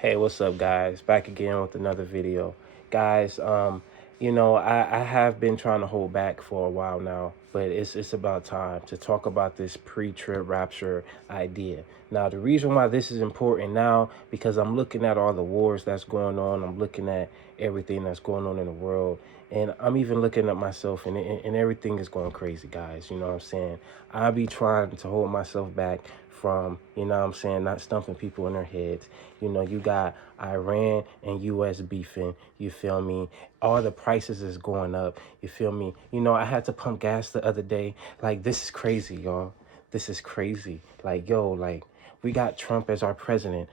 Hey, what's up, guys? Back again with another video. Guys, I have been trying to hold back for a while now, but it's about time to talk about this pre-trib rapture idea. Now, the reason why this is important now, because I'm looking at all the wars that's going on, I'm looking at everything that's going on in the world, and I'm even looking at myself, and everything is going crazy, guys. You know what I'm saying? I be trying to hold myself back from, not stumping people in their heads. You got Iran and US beefing, you feel me? All the prices is going up, you feel me? I had to pump gas the other day. Like, this is crazy, y'all. This is crazy. Like, yo, like, we got Trump as our president.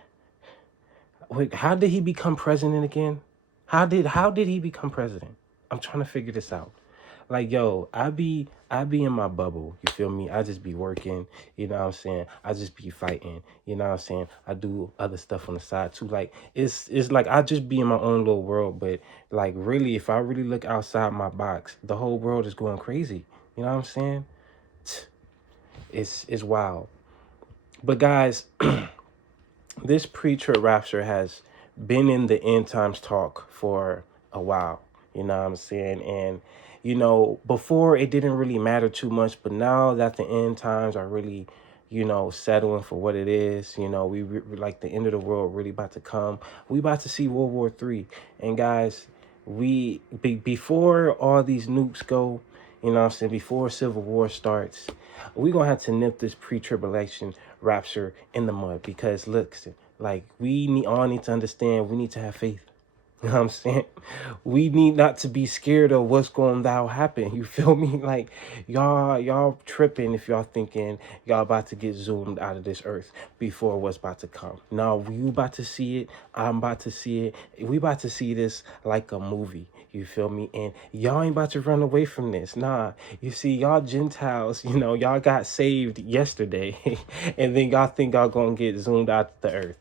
Wait, how did he become president again? How did he become president? I'm trying to figure this out. Like, yo, I be in my bubble, you feel me? I just be working, you know what I'm saying? I just be fighting, you know what I'm saying? I do other stuff on the side too. Like, it's like I just be in my own little world, but like, really, if I really look outside my box, the whole world is going crazy. You know what I'm saying? It's wild. But guys, this pre-trib rapture has been in the end times talk for a while. You know what I'm saying? And before it didn't really matter too much, but now that the end times are really, settling for what it is, like the end of the world really about to come. We about to see World War III. And guys, before all these nukes go, you know what I'm saying, before civil war starts, we're gonna have to nip this pre-tribulation rapture in the mud, because look, like, all need to understand, we need to have faith. You know what I'm saying? We need not to be scared of what's going to happen. You feel me? Like, y'all tripping if y'all thinking y'all about to get zoomed out of this earth before what's about to come. No, you about to see it. I'm about to see it. We about to see this like a movie. You feel me? And y'all ain't about to run away from this. Nah. You see, y'all Gentiles, y'all got saved yesterday. And then y'all think y'all gonna get zoomed out the earth.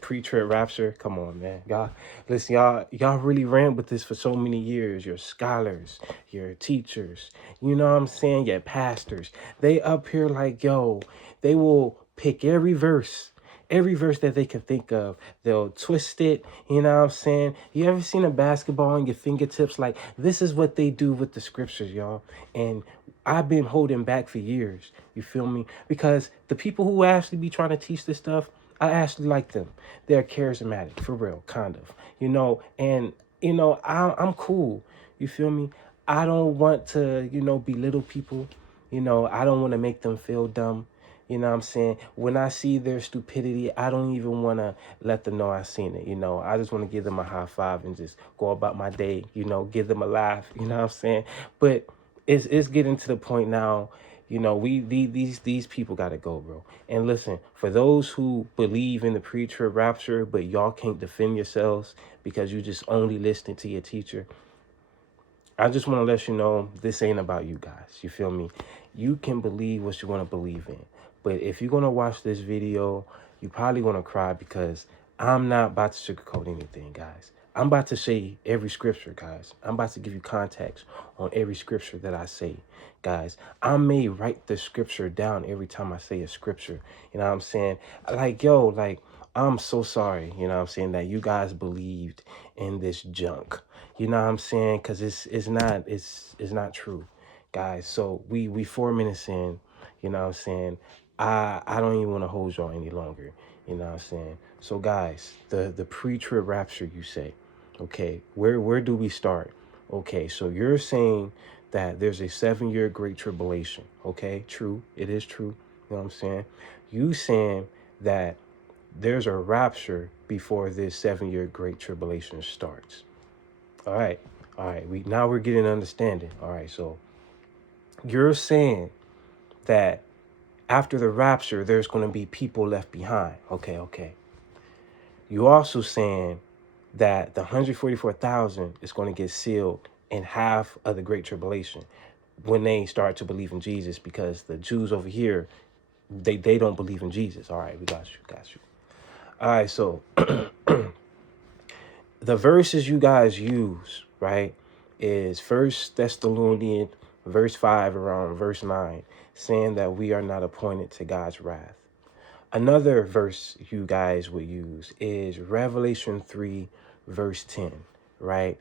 Pre-trib rapture, come on, man. Y'all, listen, y'all really ran with this for so many years. Your scholars, your teachers, you know what I'm saying? Your pastors, they up here like, yo, they will pick every verse that they can think of. They'll twist it, you know what I'm saying? You ever seen a basketball on your fingertips? Like, this is what they do with the scriptures, y'all. And I've been holding back for years, you feel me? Because the people who actually be trying to teach this stuff, I actually like them. They're charismatic, for real, kind of, and, I'm cool. You feel me? I don't want to, belittle people. I don't want to make them feel dumb. You know what I'm saying? When I see their stupidity, I don't even want to let them know I seen it. I just want to give them a high five and just go about my day, give them a laugh. You know what I'm saying? But it's getting to the point now, these people got to go, bro. And listen, for those who believe in the pre-trib rapture, but y'all can't defend yourselves because you just only listening to your teacher, I just want to let you know, this ain't about you guys. You feel me? You can believe what you want to believe in. But if you're going to watch this video, you probably want to cry, because I'm not about to sugarcoat anything, guys. I'm about to say every scripture, guys. I'm about to give you context on every scripture that I say, guys. I may write the scripture down every time I say a scripture. You know what I'm saying? Like, yo, like, I'm so sorry, what I'm saying, that you guys believed in this junk. You know what I'm saying? Because it's not true, guys. So we 4 minutes in, you know what I'm saying? I don't even want to hold y'all any longer. You know what I'm saying? So guys, the pre-trib rapture, you say, okay, where do we start? Okay, so you're saying that there's a 7-year great tribulation. Okay, true. It is true. You know what I'm saying? You saying that there's a rapture before this 7-year great tribulation starts. All right. All right. We're getting understanding. All right. So you're saying that after the rapture, there's going to be people left behind. Okay. Okay. You also saying that the 144,000 is going to get sealed in half of the great tribulation when they start to believe in Jesus, because the Jews over here, they don't believe in Jesus. All right. We got you. Got you. All right. So the verses you guys use, right, is First Thessalonians verse 5 around verse 9, saying that we are not appointed to God's wrath. Another verse you guys would use is Revelation 3, verse 10, right?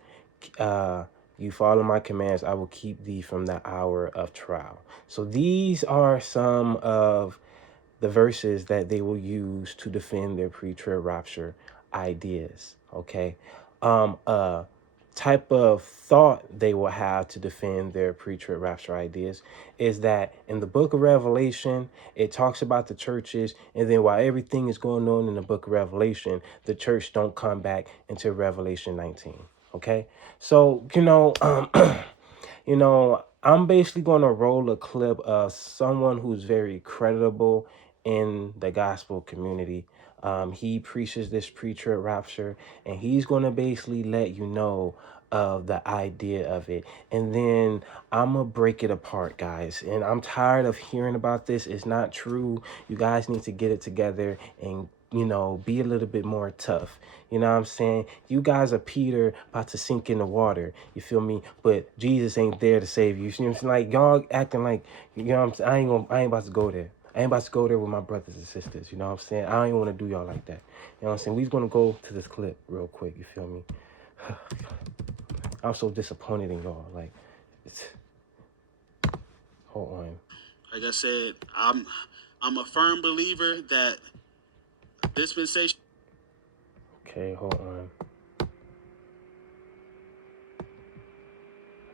Uh, you follow my commands, I will keep thee from the hour of trial. So these are some of the verses that they will use to defend their pre-trib rapture ideas. Okay. Type of thought they will have to defend their pre-trib rapture ideas is that in the book of Revelation, it talks about the churches, and then while everything is going on in the book of Revelation, the church don't come back until Revelation 19. Okay. So, I'm basically going to roll a clip of someone who's very credible in the gospel community. He preaches this pre-trib rapture, and he's going to basically let you know of the idea of it. And then I'm going to break it apart, guys. And I'm tired of hearing about this. It's not true. You guys need to get it together and be a little bit more tough. You know what I'm saying? You guys are Peter about to sink in the water. You feel me? But Jesus ain't there to save you. You see what I'm saying? Like, y'all acting like, what I'm saying? I ain't about to go there. I ain't about to go there with my brothers and sisters. You know what I'm saying? I don't even want to do y'all like that. You know what I'm saying? We're going to go to this clip real quick. You feel me? I'm so disappointed in y'all. Like, hold on. Like I said, I'm a firm believer that dispensation. Okay, hold on. I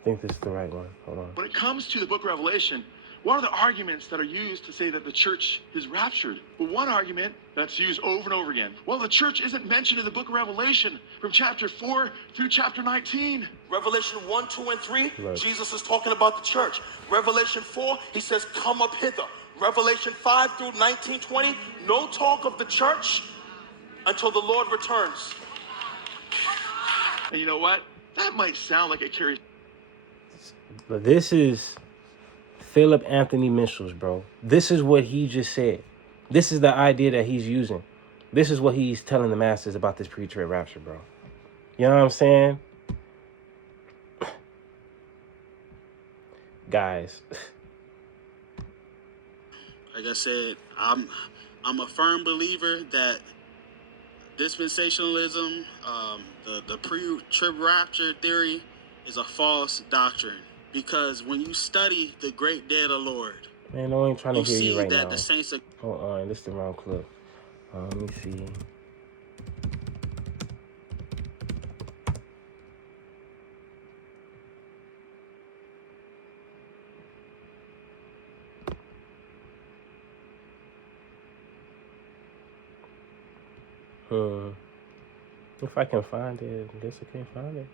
think this is the right one. Hold on. When it comes to the book of Revelation, what are the arguments that are used to say that the church is raptured? Well, one argument that's used over and over again. Well, the church isn't mentioned in the book of Revelation from chapter 4 through chapter 19. Revelation 1, 2, and 3, Right. Jesus is talking about the church. Revelation 4, he says, come up hither. Revelation 5 through 19, 20, no talk of the church until the Lord returns. And you know what? That might sound like it carries. But this is Philip Anthony Mitchell's, bro. This is what he just said. This is the idea that he's using. This is what he's telling the masses about this pre-trib rapture, bro. You know what I'm saying? Guys. Like I said, I'm a firm believer that dispensationalism, the pre-trib rapture theory is a false doctrine. Because when you study the great day of the Lord, Man, I ain't trying to hear you right that now. the saints are... Hold on, this is the wrong clip. Let me see. If I can find it, I guess I can't find it.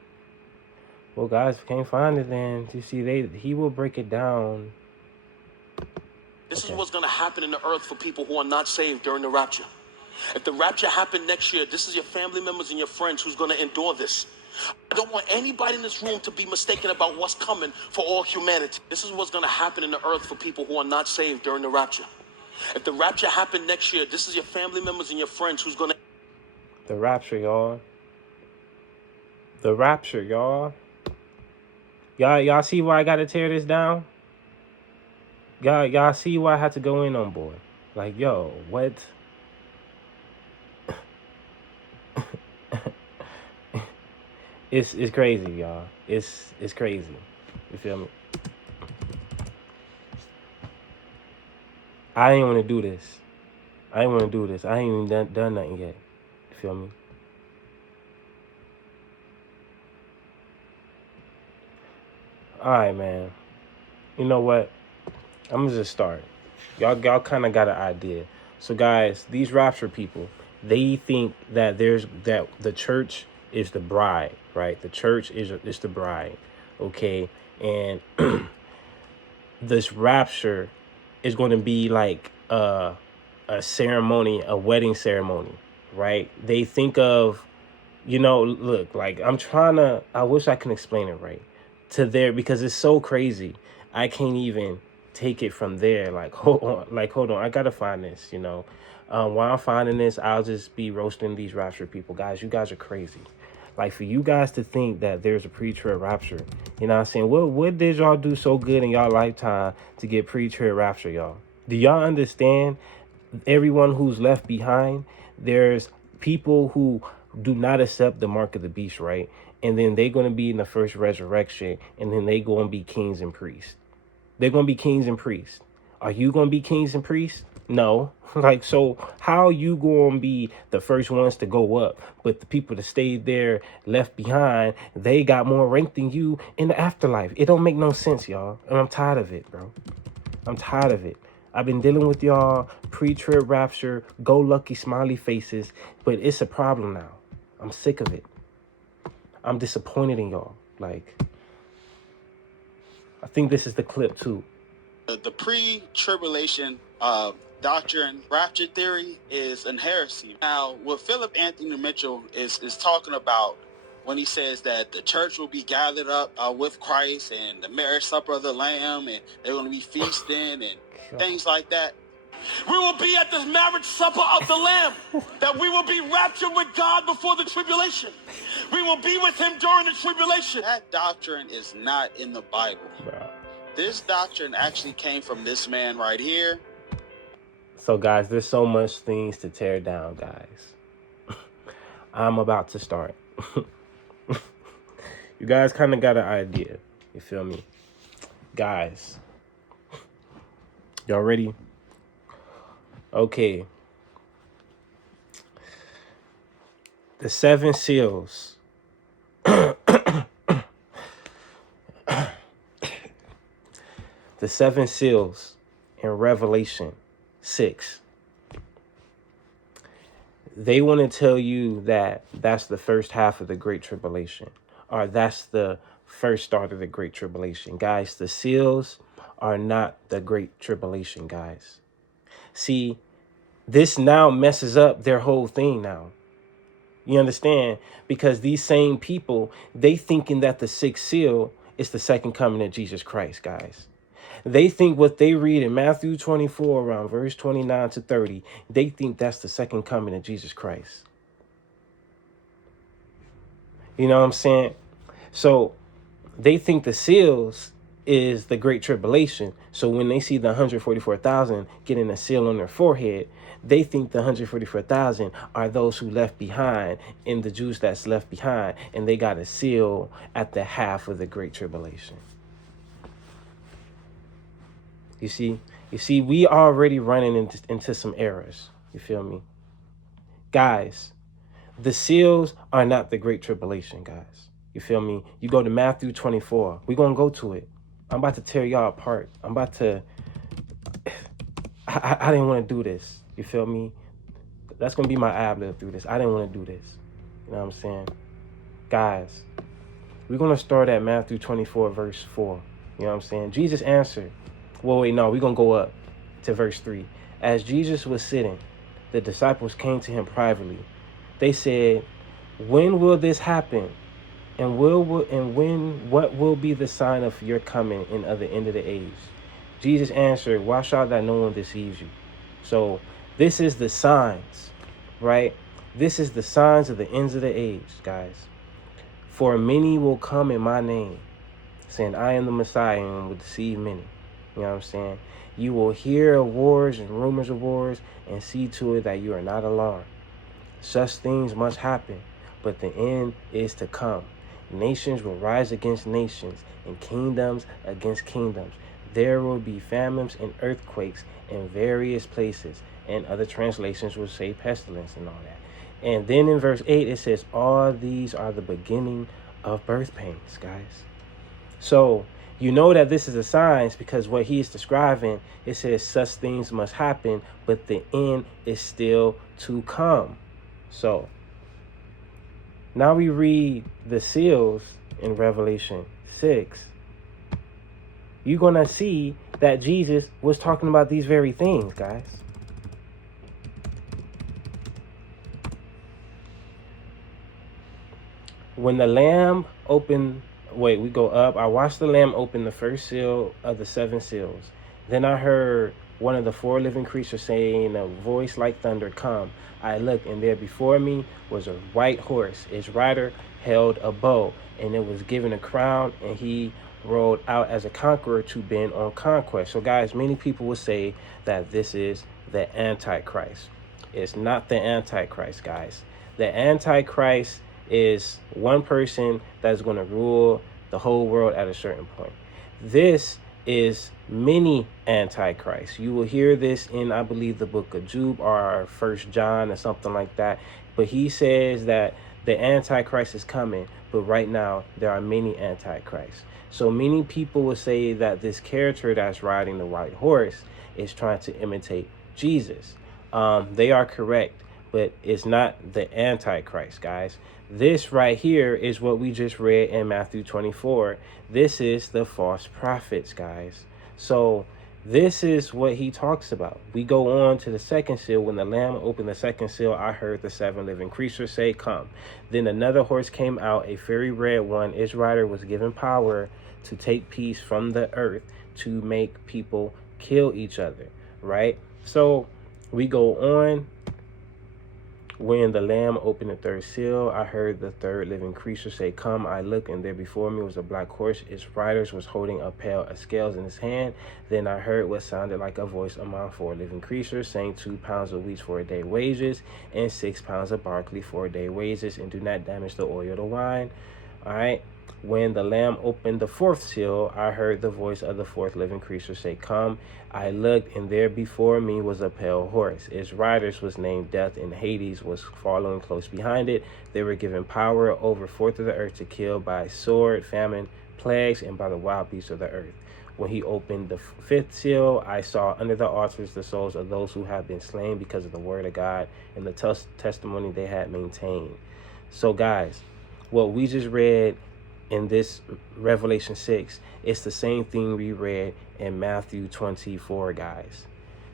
Well, guys, if you can't find it, then you see, he will break it down. This is what's going to happen in the earth for people who are not saved during the rapture. If the rapture happened next year, this is your family members and your friends who's going to endure this. I don't want anybody in this room to be mistaken about what's coming for all humanity. This is what's going to happen in the earth for people who are not saved during the rapture. If the rapture happened next year, this is your family members and your friends who's going to... The rapture, y'all. The rapture, y'all. Y'all see why I got to tear this down? Y'all see why I had to go in on board? Like, yo, what? It's crazy, y'all. It's crazy. You feel me? I ain't want to do this. I ain't even done nothing yet. You feel me? All right, man. You know what? I'm gonna just start. Y'all kind of got an idea. So, guys, these rapture people, they think that that the church is the bride, right? The church is the bride, okay? And this rapture is going to be like a ceremony, a wedding ceremony, right? They think of, look, like I wish I can explain it right to there because it's so crazy. I can't even take it from there. Like, hold on. I got to find this, While I'm finding this, I'll just be roasting these rapture people. Guys, you guys are crazy. Like, for you guys to think that there's a pre-trib rapture, you know what I'm saying? What did y'all do so good in y'all lifetime to get pre-trib rapture, y'all? Do y'all understand everyone who's left behind, there's people who do not accept the mark of the beast, right? And then they're going to be in the first resurrection, and then they going to be kings and priests. They're going to be kings and priests. Are you going to be kings and priests? No. Like, so how you going to be the first ones to go up, but the people that stayed there left behind, they got more rank than you in the afterlife? It don't make no sense, y'all. And I'm tired of it, bro. I'm tired of it. I've been dealing with y'all pre-trib rapture, go lucky smiley faces, but it's a problem now. I'm sick of it. I'm disappointed in y'all. Like, I think this is the clip too. The pre-tribulation doctrine, rapture theory, is an heresy. Now, what Philip Anthony Mitchell is talking about when he says that the church will be gathered up with Christ and the marriage supper of the Lamb, and they're going to be feasting and things like that. We will be at the marriage supper of the Lamb. That we will be raptured with God before the tribulation. We will be with him during the tribulation. That doctrine is not in the Bible. Bro. This doctrine actually came from this man right here. So guys, there's so much things to tear down, guys. I'm about to start. You guys kind of got an idea. You feel me? Guys. Y'all ready? Okay. The 7 seals. The 7 seals in Revelation 6. They want to tell you that that's the first half of the Great Tribulation, or that's the first start of the Great Tribulation. Guys, the seals are not the Great Tribulation, guys. See, this now messes up their whole thing now. You understand? Because these same people, they thinking that the 6th seal is the second coming of Jesus Christ, guys. They think what they read in Matthew 24, around verse 29 to 30, they think that's the second coming of Jesus Christ. You know what I'm saying? So they think the seals is the Great Tribulation. So when they see the 144,000 getting a seal on their forehead, they think the 144,000 are those who left behind, and the Jews that's left behind, and they got a seal at the half of the Great Tribulation. You see, we already running into some errors. You feel me? Guys, the seals are not the Great Tribulation, guys. You feel me? You go to Matthew 24. We're going to go to it. I'm about to tear y'all apart. I'm about to... I didn't want to do this. You feel me? That's going to be my ad-lib through this. I didn't want to do this. You know what I'm saying? Guys, we're going to start at Matthew 24, verse 4. You know what I'm saying? Jesus answered. Well, wait, no, we're going to go up to verse 3. As Jesus was sitting, the disciples came to him privately. They said, when will this happen? And what will be the sign of your coming and of the end of the age? Jesus answered, watch out that no one deceives you. So this is the signs, right? This is the signs of the ends of the age, guys. For many will come in my name, saying, I am the Messiah, and will deceive many. You know what I'm saying? You will hear of wars and rumors of wars, and see to it that you are not alarmed. Such things must happen, but the end is to come. Nations will rise against nations, and kingdoms against kingdoms. There will be famines and earthquakes in various places, and other translations will say pestilence and all that. And then in verse 8, it says, all these are the beginning of birth pains, guys. So you know that this is a sign because what he is describing, it says such things must happen, but the end is still to come. So now we read the seals in Revelation 6. You're going to see that Jesus was talking about these very things, guys. When the Lamb opened... Wait, we go up. I watched the Lamb open the first seal of the 7 seals. Then I heard one of the 4 living creatures saying in a voice like thunder, come. I looked, and there before me was a white horse. Its rider held a bow, and it was given a crown, and he rode out as a conqueror to bend on conquest. So guys, many people will say that this is the Antichrist. It's not the Antichrist, guys. The Antichrist is one person that's going to rule the whole world at a certain point. This is many antichrists. You will hear this in, I believe, the book of Job or First John or something like that. But he says that the antichrist is coming, but right now there are many antichrists. So many people will say that this character that's riding the white horse is trying to imitate Jesus. They are correct, but it's not the Antichrist, guys. This right here is what we just read in Matthew 24. This is the false prophets, guys. So this is what he talks about. We go on to the second seal. When the Lamb opened the second seal, I heard the 7 living creatures say, "Come." Then another horse came out, a fiery red one. Its rider was given power to take peace from the earth, to make people kill each other, right? So we go on. When the Lamb opened the third seal, I heard the third living creature say, "Come." I looked, and there before me was a black horse. Its rider was holding a pail of scales in his hand. Then I heard what sounded like a voice among 4 living creatures, saying, 2 pounds of wheat for a day wages, and 6 pounds of barley for a day wages, and do not damage the oil or the wine. All right. When the Lamb opened the 4th seal, I heard the voice of the 4th living creature say, "Come." I looked, and there before me was a pale horse. Its riders was named Death, and Hades was following close behind it. They were given power over 4th of the earth to kill by sword, famine, plagues, and by the wild beasts of the earth. When he opened the 5th seal, I saw under the altars the souls of those who have been slain because of the word of God and the testimony they had maintained. So, guys, what we just read in this Revelation 6, it's the same thing we read in Matthew 24, guys.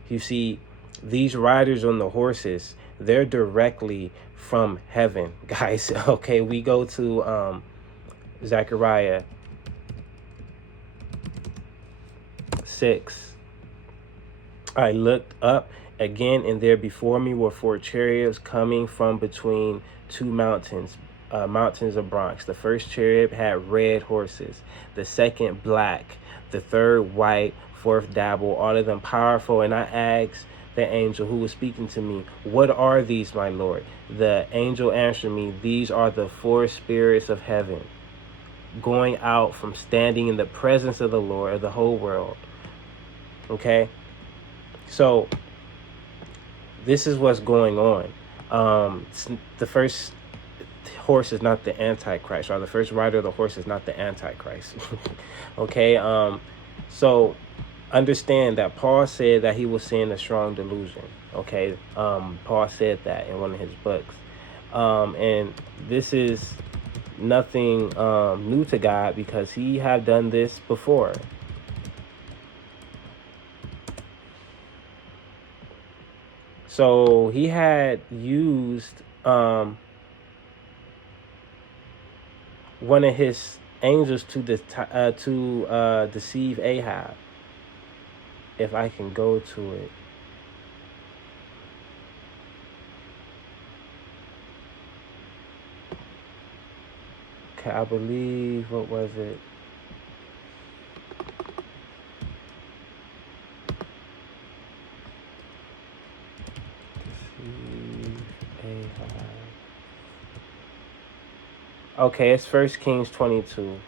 You see, these riders on the horses, they're directly from heaven, guys. Okay, we go to Zechariah 6. I looked up again, and there before me were 4 chariots coming from between 2 mountains of bronze. The first chariot had red horses, the second black, the third white, 4th dapple, all of them powerful. And I asked the angel who was speaking to me, "What are these, my Lord?" The angel answered me, "These are the 4 spirits of heaven, going out from standing in the presence of the Lord of the whole world." Okay, so this is what's going on. The first horse is not the Antichrist, or the first rider of the horse is not the Antichrist. Okay, so understand that Paul said that he was seeing a strong delusion. Okay, Paul said that in one of his books, and this is nothing new to God, because he had done this before. So he had used one of his angels to deceive Ahab. If I can go to it. Okay, I believe, what was it? Deceive Ahab. Okay, it's 1 Kings 22.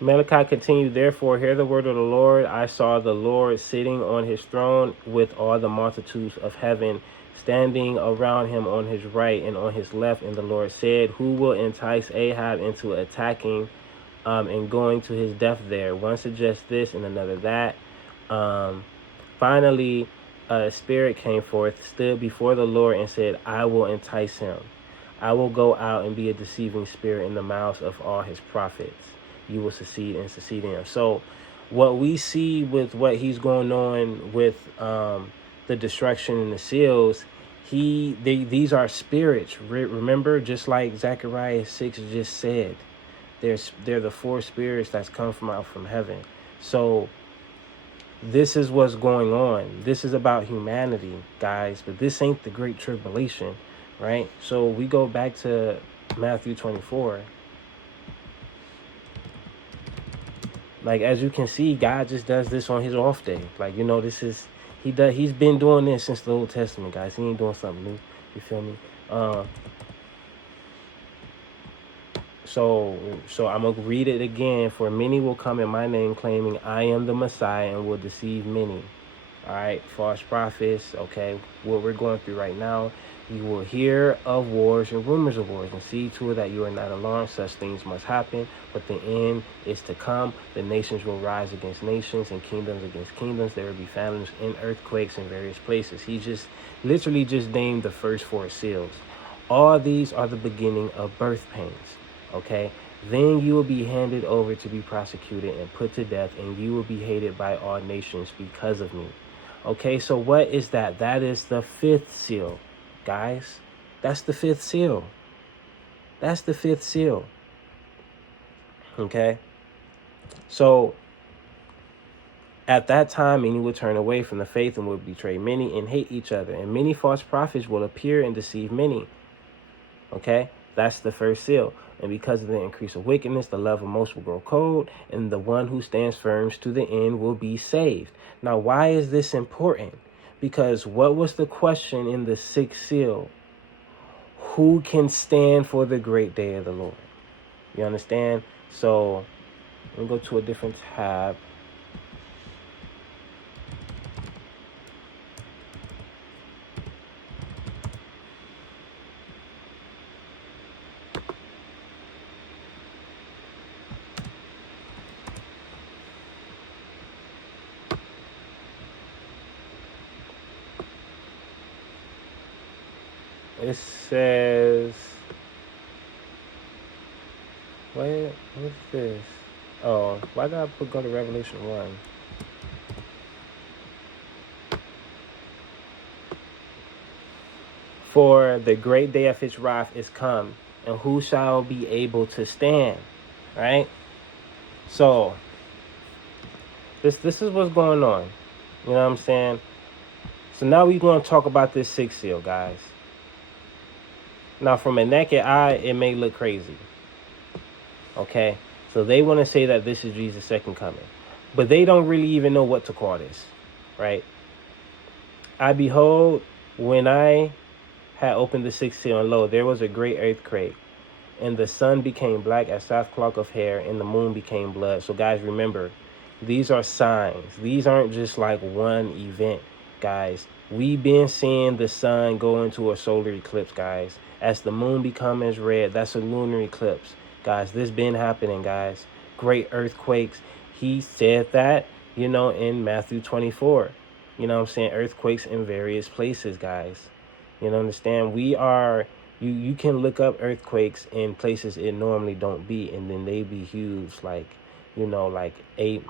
Malachi continued, "Therefore, hear the word of the Lord. I saw the Lord sitting on his throne with all the multitudes of heaven standing around him on his right and on his left. And the Lord said, who will entice Ahab into attacking and going to his death there?" One suggests this and another that. Finally, a spirit came forth, stood before the Lord, and said, "I will entice him. I will go out and be a deceiving spirit in the mouths of all his prophets. You will succeed in succeeding him." So what we see with what he's going on with the destruction and the seals, these are spirits. Remember, just like Zechariah 6 just said, they're the 4 spirits that's come from out from heaven. So This is what's going on. This is about humanity, guys, but this ain't the Great Tribulation, right? So we go back to Matthew 24. Like, as you can see, God just does this on his off day. Like, he's been doing this since the Old Testament, guys. He ain't doing something new. You feel me? So I'm gonna read it again. For many will come in my name, claiming I am the Messiah, and will deceive many. All right, false prophets. Okay, what we're going through right now. You will hear of wars and rumors of wars, and see to it that you are not alarmed. Such things must happen, but the end is to come. The nations will rise against nations, and kingdoms against kingdoms. There will be famines and earthquakes in various places. He just literally just named the first four seals. All these are the beginning of birth pains. Okay, then you will be handed over to be prosecuted and put to death, and you will be hated by all nations because of me. Okay, so what is that? That is the fifth seal, guys. That's the fifth seal. That's the fifth seal. Okay, so at that time, many will turn away from the faith and will betray many and hate each other, and many false prophets will appear and deceive many. Okay, that's the first seal. And because of the increase of wickedness, the love of most will grow cold, and the one who stands firm to the end will be saved. Now, why is this important? Because what was the question in the sixth seal? Who can stand for the great day of the Lord? You understand? So, let me go to a different tab. It says, what's this? Oh, why did I go to Revelation 1? For the great day of his wrath is come, and who shall be able to stand? Right? So, this is what's going on. You know what I'm saying? So now we're going to talk about this sixth seal, guys. Now, from a naked eye, it may look crazy. Okay? So they want to say that this is Jesus' second coming. But they don't really even know what to call this. Right? I behold, when I had opened the sixth seal, and lo, there was a great earthquake, and the sun became black as sackcloth of hair, and the moon became blood. So guys, remember, these are signs. These aren't just like one event, guys. We've been seeing the sun go into a solar eclipse, guys. As the moon becomes red, that's a lunar eclipse. Guys, this been happening, guys. Great earthquakes. He said that, in Matthew 24. You know what I'm saying? Earthquakes in various places, guys. Understand? You can look up earthquakes in places it normally don't be, and then they be huge, like, like 8,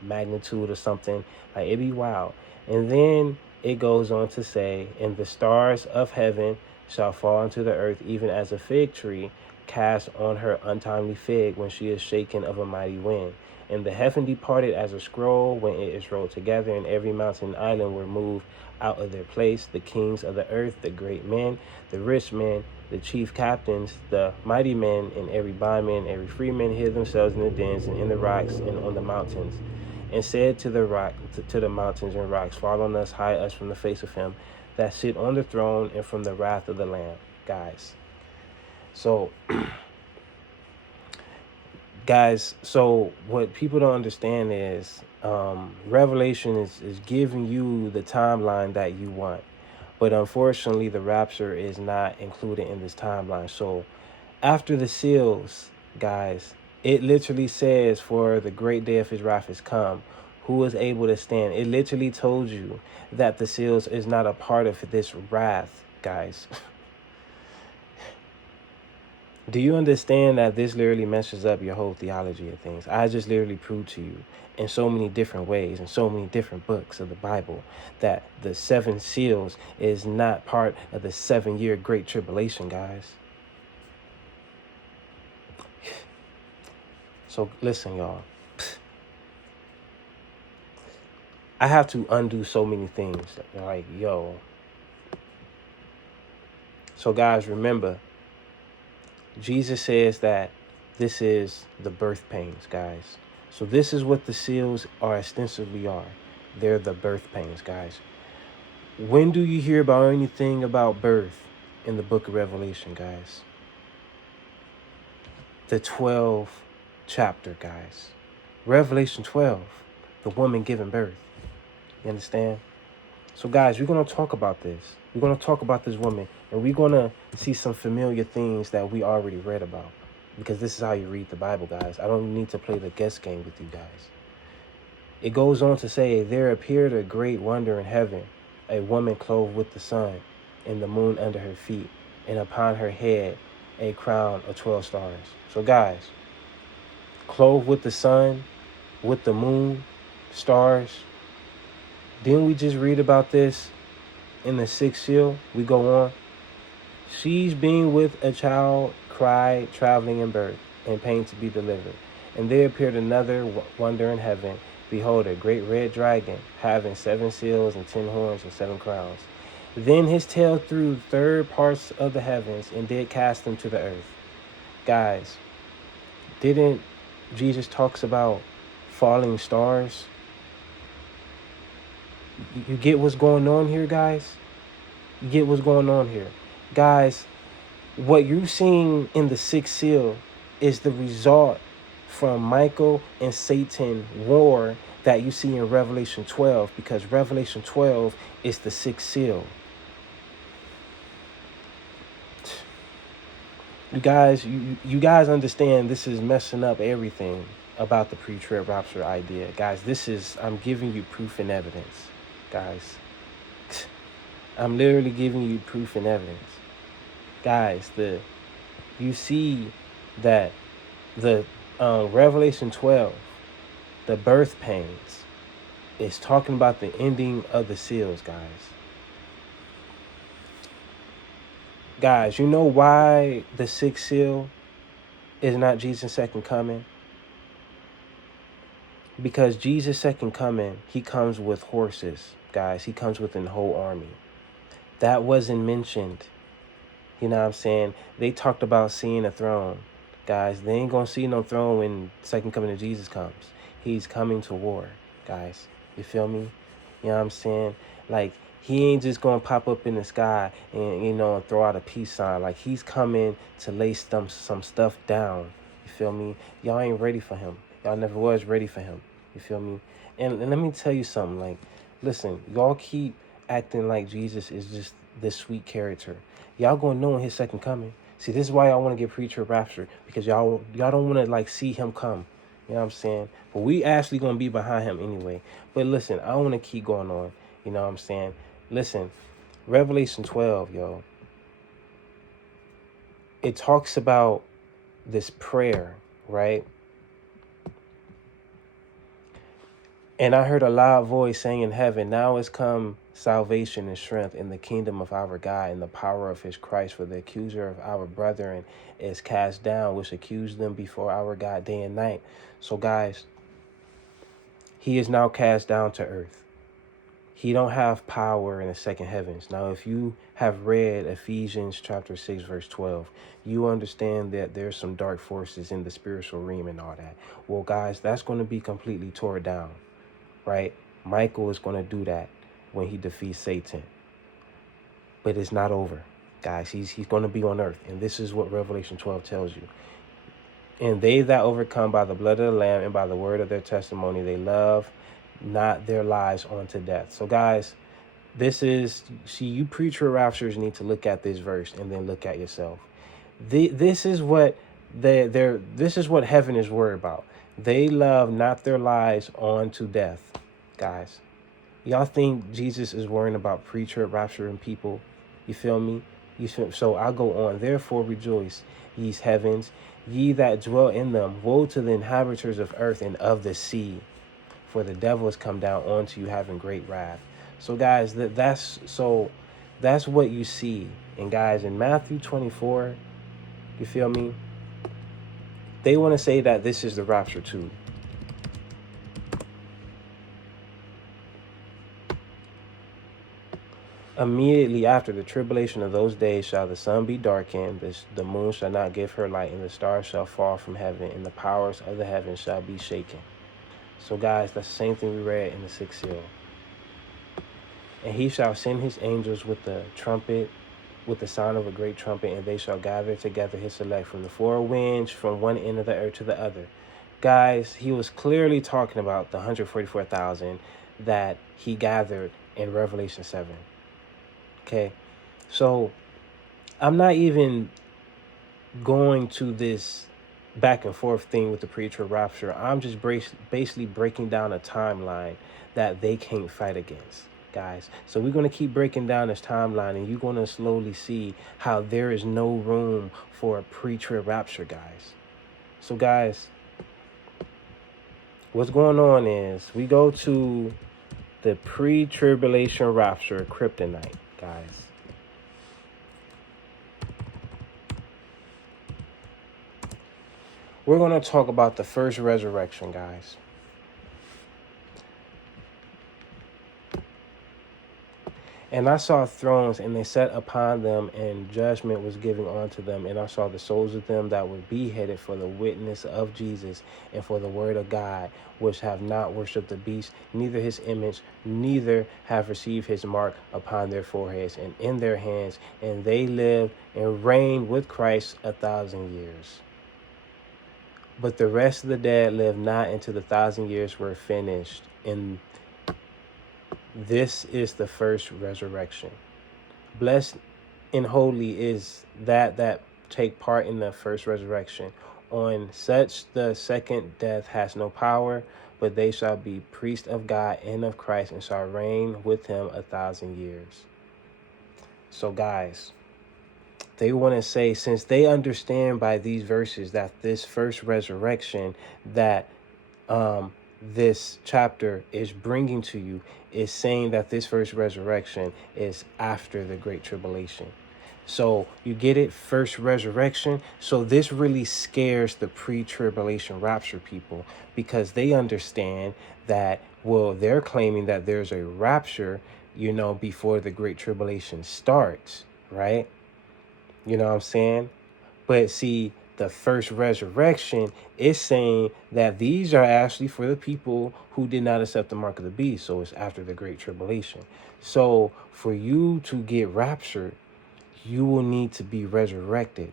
magnitude or something. Like, it be wild. And then it goes on to say, and the stars of heaven shall fall into the earth, even as a fig tree cast on her untimely fig when she is shaken of a mighty wind. And the heaven departed as a scroll when it is rolled together, and every mountain and island were moved out of their place. The kings of the earth, the great men, the rich men, the chief captains, the mighty men, and every bondman, every freeman hid themselves in the dens and in the rocks and on the mountains, and said to the mountains and rocks, fall on us, hide us from the face of him that sit on the throne and from the wrath of the Lamb. Guys, so what people don't understand is Revelation is giving you the timeline that you want. But unfortunately, the rapture is not included in this timeline. So after the seals, guys, it literally says, for the great day of his wrath is come. Who is able to stand? It literally told you that the seals is not a part of this wrath, guys. Do you understand that this literally messes up your whole theology of things? I just literally proved to you in so many different ways, in so many different books of the Bible, that the 7 seals is not part of the 7-year Great Tribulation, guys. So listen, y'all. I have to undo so many things. Like, yo. So guys, remember, Jesus says that this is the birth pains, guys. So this is what the seals are ostensibly are. They're the birth pains, guys. When do you hear about anything about birth in the book of Revelation, guys? The 12th chapter, guys. Revelation 12, the woman giving birth. You understand? So guys, we're going to talk about this. We're going to talk about this woman, and we're going to see some familiar things that we already read about, because this is how you read the Bible, guys. I don't need to play the guess game with you guys. It goes on to say, there appeared a great wonder in heaven, a woman clothed with the sun and the moon under her feet, and upon her head a crown of 12 stars. So guys, clothed with the sun, with the moon, stars. Didn't we just read about this in the sixth seal? We go on. She's being with a child, cried, traveling in birth, and pain to be delivered. And there appeared another wonder in heaven. Behold, a great red dragon, having 7 seals and 10 horns and 7 crowns. Then his tail threw third parts of the heavens and did cast them to the earth. Guys, didn't Jesus talks about falling stars? You get what's going on here, guys? You get what's going on here. Guys, what you're seeing in the sixth seal is the result from Michael and Satan war that you see in Revelation 12, because Revelation 12 is the sixth seal. You guys understand this is messing up everything about the pre-trib rapture idea. Guys, I'm giving you proof and evidence. Guys, I'm literally giving you proof and evidence. Guys, you see that the Revelation 12, the birth pains, is talking about the ending of the seals, guys. Guys, you know why the sixth seal is not Jesus' second coming? Because Jesus' second coming, he comes with horses, guys. He comes with a whole army. That wasn't mentioned. You know what I'm saying? They talked about seeing a throne. Guys, they ain't gonna see no throne when second coming of Jesus comes. He's coming to war, guys. You feel me? You know what I'm saying? Like, he ain't just gonna pop up in the sky and throw out a peace sign. Like, he's coming to lay some stuff down. You feel me? Y'all ain't ready for him. Y'all never was ready for him. You feel me? And let me tell you something. Like, listen, y'all keep acting like Jesus is just this sweet character. Y'all gonna know in his second coming. See, this is why y'all want to get PreTrib Rapture, because y'all don't want to like see him come. You know what I'm saying? But we actually gonna be behind him anyway. But listen, I don't want to keep going on. You know what I'm saying? Listen, Revelation 12, yo. It talks about this prayer, right? And I heard a loud voice saying in heaven, now has come salvation and strength in the kingdom of our God and the power of his Christ, for the accuser of our brethren is cast down, which accused them before our God day and night. So guys, he is now cast down to earth. He don't have power in the second heavens. Now, if you have read Ephesians chapter 6, verse 12, you understand that there's some dark forces in the spiritual realm and all that. Well, guys, that's going to be completely torn down, right? Michael is going to do that when he defeats Satan. But it's not over, guys. He's going to be on earth. And this is what Revelation 12 tells you. And they that overcome by the blood of the Lamb and by the word of their testimony, they love not their lives unto death. So guys, you PreTrib Raptures need to look at this verse and then look at yourself. This is what heaven is worried about. They love not their lives unto death, guys. Y'all think Jesus is worrying about PreTrib rapturing people? You feel me? So I'll go on. Therefore rejoice, ye heavens, ye that dwell in them. Woe to the inhabitants of earth and of the sea, for the devil has come down onto you having great wrath. So guys, that's what you see. And guys, in Matthew 24, you feel me? They want to say that this is the rapture too. Immediately after the tribulation of those days shall the sun be darkened, the moon shall not give her light, and the stars shall fall from heaven, and the powers of the heavens shall be shaken. So guys, that's the same thing we read in the sixth seal. And he shall send his angels with the trumpet, with the sound of a great trumpet, and they shall gather together his elect from the four winds, from one end of the earth to the other. Guys, he was clearly talking about the 144,000 that he gathered in Revelation 7. Okay, so I'm not even going to this back and forth thing with the PreTrib Rapture. I'm just basically breaking down a timeline that they can't fight against, guys. So we're going to keep breaking down this timeline, and you're going to slowly see how there is no room for a PreTrib Rapture, guys. So guys, what's going on is we go to the pre-tribulation rapture kryptonite, guys. We're going to talk about the first resurrection, guys. And I saw thrones, and they sat upon them, and judgment was given unto them. And I saw the souls of them that were beheaded for the witness of Jesus and for the word of God, which have not worshipped the beast, neither his image, neither have received his mark upon their foreheads and in their hands. And they lived and reigned with Christ 1,000 years. But the rest of the dead lived not until the 1,000 years were finished. And this is the first resurrection. Blessed and holy is that take part in the first resurrection. On such the second death has no power, but they shall be priests of God and of Christ, and shall reign with him 1,000 years. So guys, they want to say, since they understand by these verses that this first resurrection that this chapter is bringing to you is saying that this first resurrection is after the Great Tribulation. So you get it, first resurrection. So this really scares the pre-tribulation rapture people, because they understand that, well, they're claiming that there's a rapture, before the Great Tribulation starts, right? You know what I'm saying? But see, the first resurrection is saying that these are actually for the people who did not accept the mark of the beast. So it's after the Great Tribulation. So for you to get raptured, you will need to be resurrected,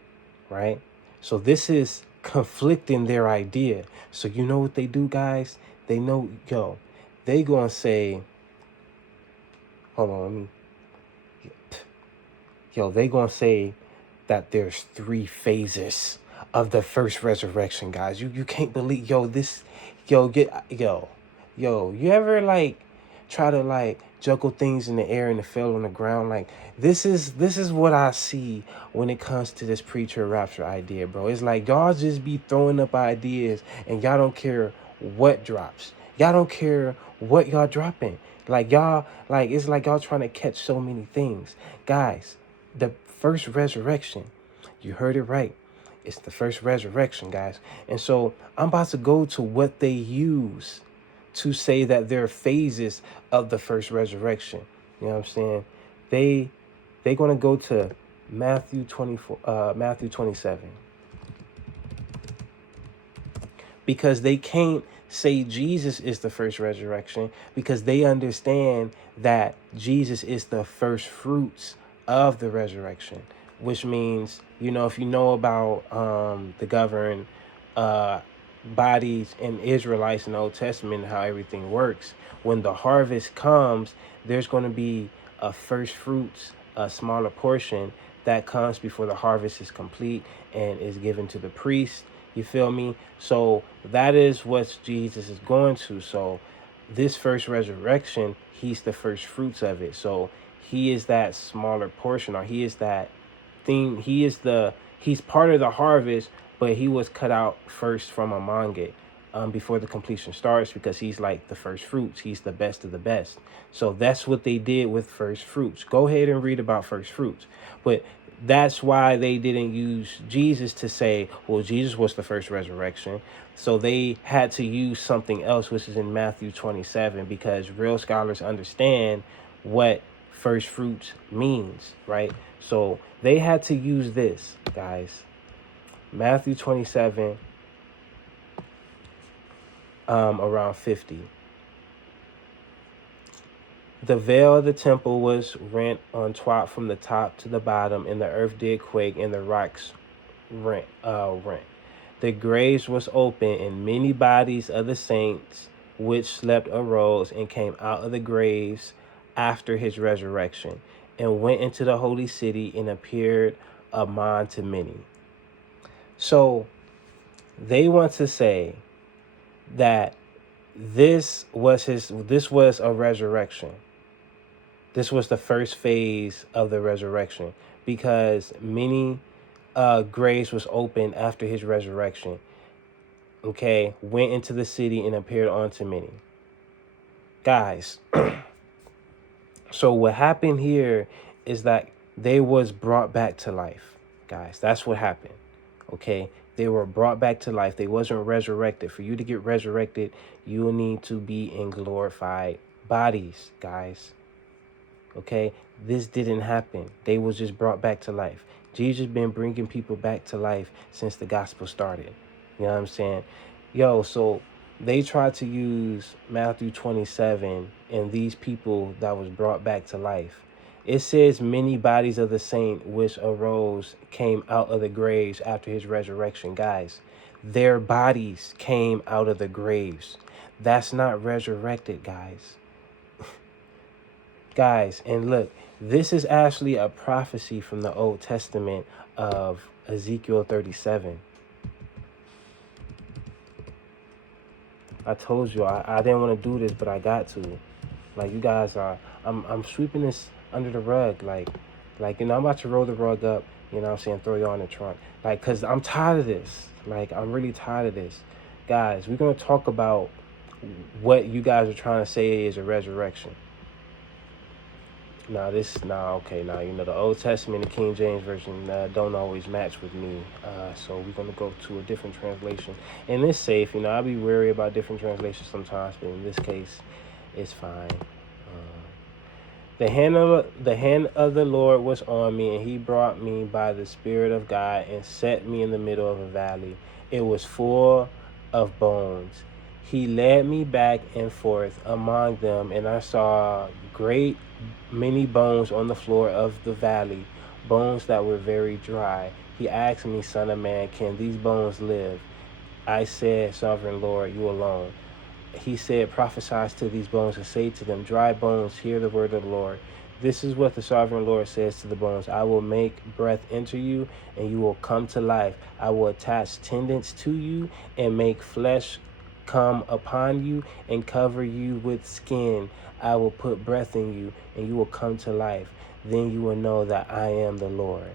right? So this is conflicting their idea. So you know what they do, guys? They know, they gonna say, hold on, they gonna say that there's 3 phases of the first resurrection, guys. You can't believe, you ever try to juggle things in the air and it fell on the ground? This is what I see when it comes to this PreTrib Rapture idea, bro. It's like y'all just be throwing up ideas and y'all don't care what drops. Y'all don't care what y'all dropping. It's like y'all trying to catch so many things. Guys, the first resurrection, you heard it right. It's the first resurrection, guys. And so I'm about to go to what they use to say that there are phases of the first resurrection. You know what I'm saying? They're going to go to Matthew 27. Because they can't say Jesus is the first resurrection, because they understand that Jesus is the first fruits of the resurrection, which means, if you know about the governed bodies and Israelites in the Old Testament, how everything works, when the harvest comes, there's going to be a first fruits, a smaller portion that comes before the harvest is complete and is given to the priest. You feel me? So that is what Jesus is going to. So this first resurrection, he's the first fruits of it. So he is that smaller portion, or he is that thing. He's part of the harvest, but he was cut out first from among it before the completion starts, because he's like the first fruits. He's the best of the best. So that's what they did with first fruits. Go ahead and read about first fruits. But that's why they didn't use Jesus to say, well, Jesus was the first resurrection. So they had to use something else, which is in Matthew 27, because real scholars understand what first fruits means, right? So they had to use this, guys. Matthew 27, around 50. The veil of the temple was rent on twat from the top to the bottom, and the earth did quake, and the rocks rent. The graves was open, and many bodies of the saints which slept arose and came out of the graves after his resurrection, and went into the holy city and appeared among to many. So they want to say that this was a resurrection. This was the first phase of the resurrection, because many graves was opened after his resurrection. Okay, went into the city and appeared unto many. Guys, so what happened here is that they was brought back to life. Guys, that's what happened. Okay, they were brought back to life. They wasn't resurrected. For you to get resurrected, you will need to be in glorified bodies, guys. Okay, this didn't happen. They was just brought back to life. Jesus been bringing people back to life since the gospel started. You know what I'm saying? Yo, so they tried to use Matthew 27 and these people that was brought back to life. It says many bodies of the saint which arose came out of the graves after his resurrection. Guys, their bodies came out of the graves. That's not resurrected, guys. Guys, and look, this is actually a prophecy from the Old Testament of Ezekiel 37. I told you I didn't want to do this, but I got to. Like, you guys are, I'm sweeping this under the rug. Like, I'm about to roll the rug up, you know what I'm saying, throw y'all in the trunk. Like, because I'm tired of this. Like, I'm really tired of this. Guys, we're going to talk about what you guys are trying to say is a resurrection. Now, the Old Testament and King James Version don't always match with me. So we're going to go to a different translation. And it's safe. I'll be wary about different translations sometimes, but in this case, it's fine. The hand of the Lord was on me, and he brought me by the Spirit of God and set me in the middle of a valley. It was full of bones. He led me back and forth among them, and I saw great many bones on the floor of the valley, bones that were very dry. He asked me, Son of man, can these bones live? I said, Sovereign Lord, you alone. He said, prophesy to these bones and say to them, dry bones, hear the word of the Lord. This is what the Sovereign Lord says to the bones. I will make breath enter you, and you will come to life. I will attach tendons to you and make flesh come upon you and cover you with skin. I will put breath in you, and you will come to life. Then you will know that I am the Lord.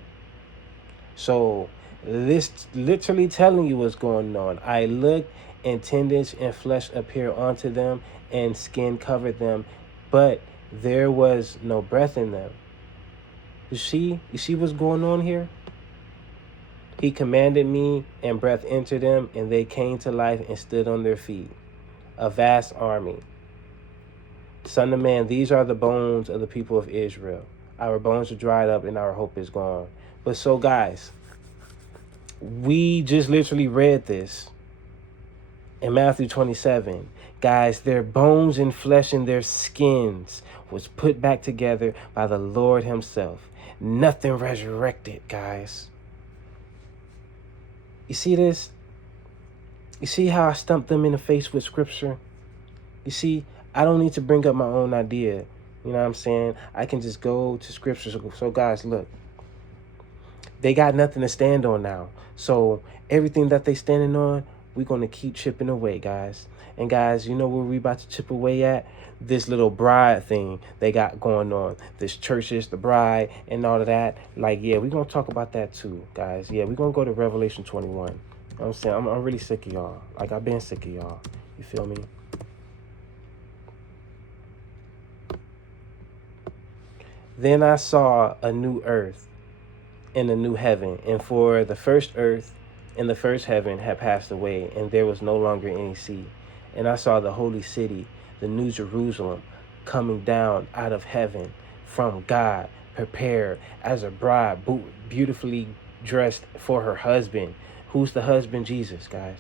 So this literally telling you what's going on. I looked, and tendons and flesh appeared onto them, and skin covered them, but there was no breath in them. You see what's going on here? He commanded me, and breath entered them, and they came to life and stood on their feet, a vast army. Son of man, these are the bones of the people of Israel. Our bones are dried up, and our hope is gone. But so, guys, we just literally read this in Matthew 27. Guys, their bones and flesh and their skins was put back together by the Lord himself. Nothing resurrected, guys. You see this? You see how I stumped them in the face with scripture? You see, I don't need to bring up my own idea. You know what I'm saying? I can just go to scripture. So guys, look. They got nothing to stand on now. So everything that they standing on, we're going to keep chipping away, guys. And guys, you know where we about to chip away at? This little bride thing they got going on. This church is the bride and all of that. Like, yeah, we're going to talk about that too, guys. Yeah, we're going to go to Revelation 21. You know what I'm saying? I'm really sick of y'all. Like, I've been sick of y'all. You feel me? Then I saw a new earth and a new heaven. And for the first earth and the first heaven had passed away, and there was no longer any sea. And I saw the holy city, the new Jerusalem, coming down out of heaven from God, prepared as a bride, beautifully dressed for her husband. Who's the husband? Jesus, guys.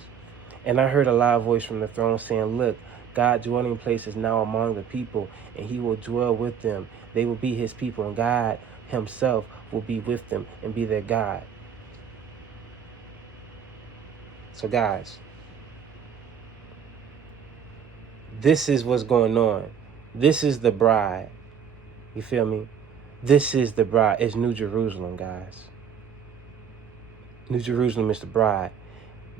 And I heard a loud voice from the throne saying, look, God's dwelling place is now among the people, and he will dwell with them. They will be his people, and God himself will be with them and be their God. So guys, this is what's going on. This is the bride. You feel me? This is the bride. It's New Jerusalem, guys. New Jerusalem is the bride.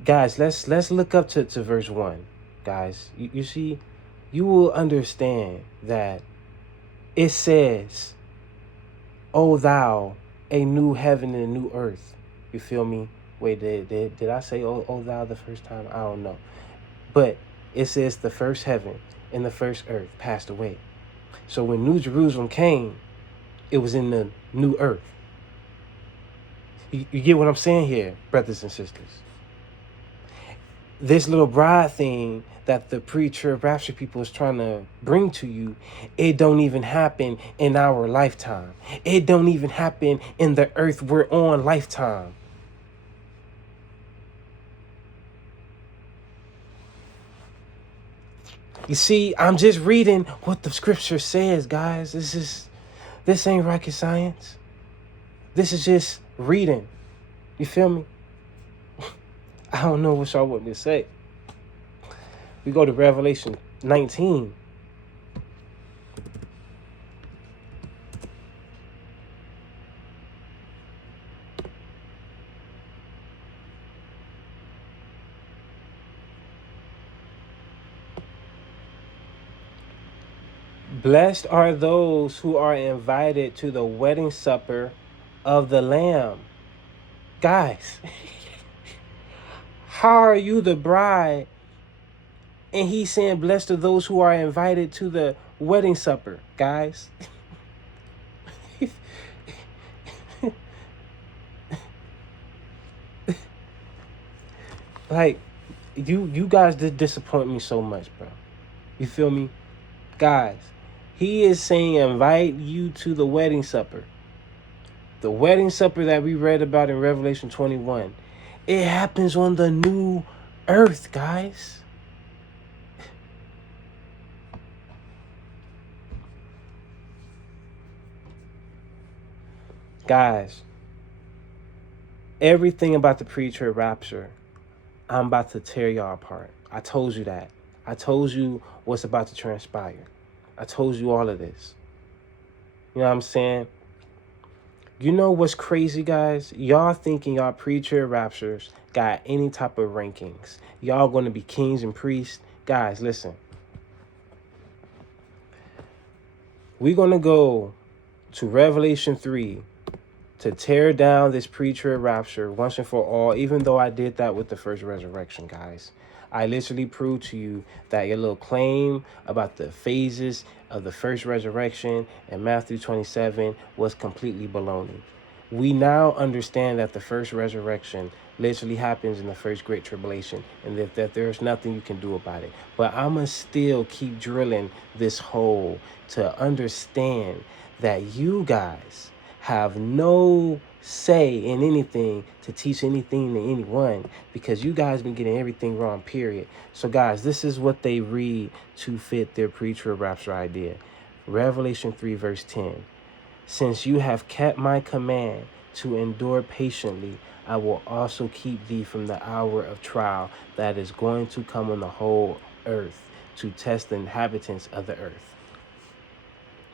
Guys, let's look up to verse 1. Guys, you see, you will understand that it says, "O thou, a new heaven and a new earth." You feel me? Wait, did I say oh thou the first time? I don't know. But it says the first heaven and the first earth passed away. So when New Jerusalem came, it was in the new earth. You get what I'm saying here, brothers and sisters? This little bride thing that the PreTrib Rapture people is trying to bring to you, it don't even happen in our lifetime. It don't even happen in the earth we're on lifetime. You see, I'm just reading what the scripture says, guys. This ain't rocket science. This is just reading. You feel me? I don't know what y'all want me to say. We go to Revelation 19. Blessed are those who are invited to the wedding supper of the Lamb. Guys, how are you the bride? And he's saying, blessed are those who are invited to the wedding supper, guys. Like, you guys did disappoint me so much, bro. You feel me? Guys, he is saying invite you to the wedding supper. The wedding supper that we read about in Revelation 21. It happens on the new earth, guys. Guys, everything about the PreTrib Rapture, I'm about to tear y'all apart. I told you that. I told you what's about to transpire. I told you all of this. You know what I'm saying? You know what's crazy, guys? Y'all thinking y'all PreTrib Raptures got any type of rankings. Y'all going to be kings and priests. Guys, listen. We're going to go to Revelation 3 to tear down this PreTrib Rapture once and for all, even though I did that with the first resurrection, guys. I literally proved to you that your little claim about the phases of the first resurrection in Matthew 27 was completely baloney. We now understand that the first resurrection literally happens in the first great tribulation, and that there's nothing you can do about it. But I'm going to still keep drilling this hole to understand that you guys have no say in anything to teach anything to anyone, because you guys been getting everything wrong, period. So guys, this is what they read to fit their PreTrib Rapture idea. Revelation 3 verse 10. Since you have kept my command to endure patiently, I will also keep thee from the hour of trial that is going to come on the whole earth to test the inhabitants of the earth.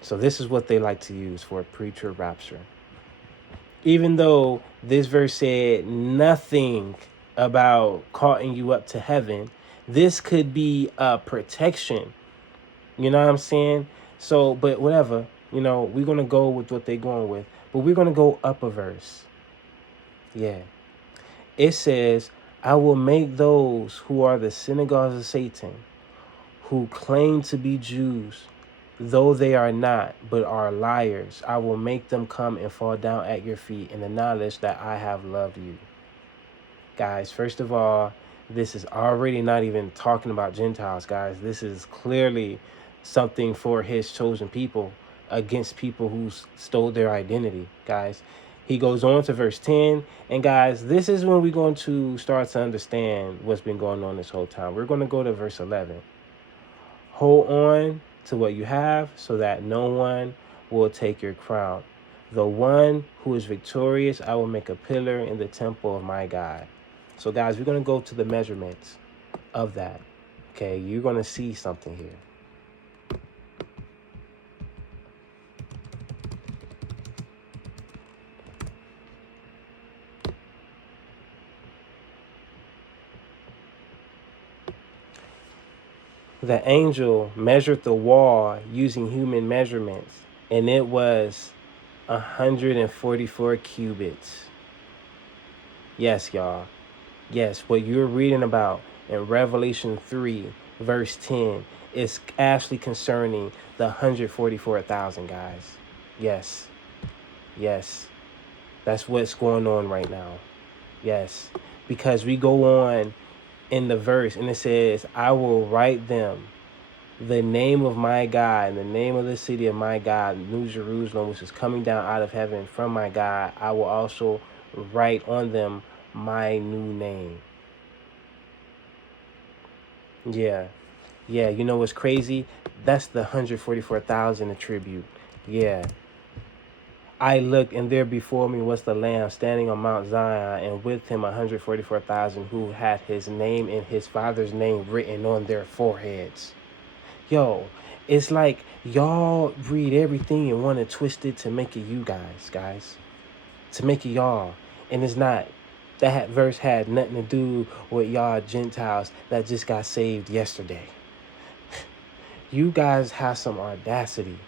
So this is what they like to use for a PreTrib Rapture. Even though this verse said nothing about calling you up to heaven, this could be a protection. You know what I'm saying? So, but whatever, we're going to go with what they're going with. But we're going to go up a verse. Yeah. It says, I will make those who are the synagogues of Satan, who claim to be Jews, though they are not, but are liars, I will make them come and fall down at your feet in the knowledge that I have loved you. Guys, first of all, this is already not even talking about Gentiles, guys. This is clearly something for his chosen people, against people who stole their identity, guys. He goes on to verse 10. And guys, this is when we're going to start to understand what's been going on this whole time. We're going to go to verse 11. Hold on to what you have so that no one will take your crown. The one who is victorious, I will make a pillar in the temple of my God. So guys, we're going to go to the measurements of that. Okay, you're going to see something here. The angel measured the wall using human measurements, and it was 144 cubits. Yes, y'all. Yes, what you're reading about in Revelation 3, verse 10, is actually concerning the 144,000, guys. Yes. Yes. That's what's going on right now. Yes. Because we go on in the verse and it says, I will write them the name of my God and the name of the city of my God, New Jerusalem, which is coming down out of heaven from my God. I will also write on them my new name. Yeah. Yeah, you know what's crazy? That's the 144,000 attribute. Yeah. I looked, and there before me was the Lamb standing on Mount Zion, and with him 144,000 who had his name and his father's name written on their foreheads. Yo, it's like y'all read everything and want to twist it to make it you guys. To make it y'all. And it's not. That verse had nothing to do with y'all Gentiles that just got saved yesterday. You guys have some audacity.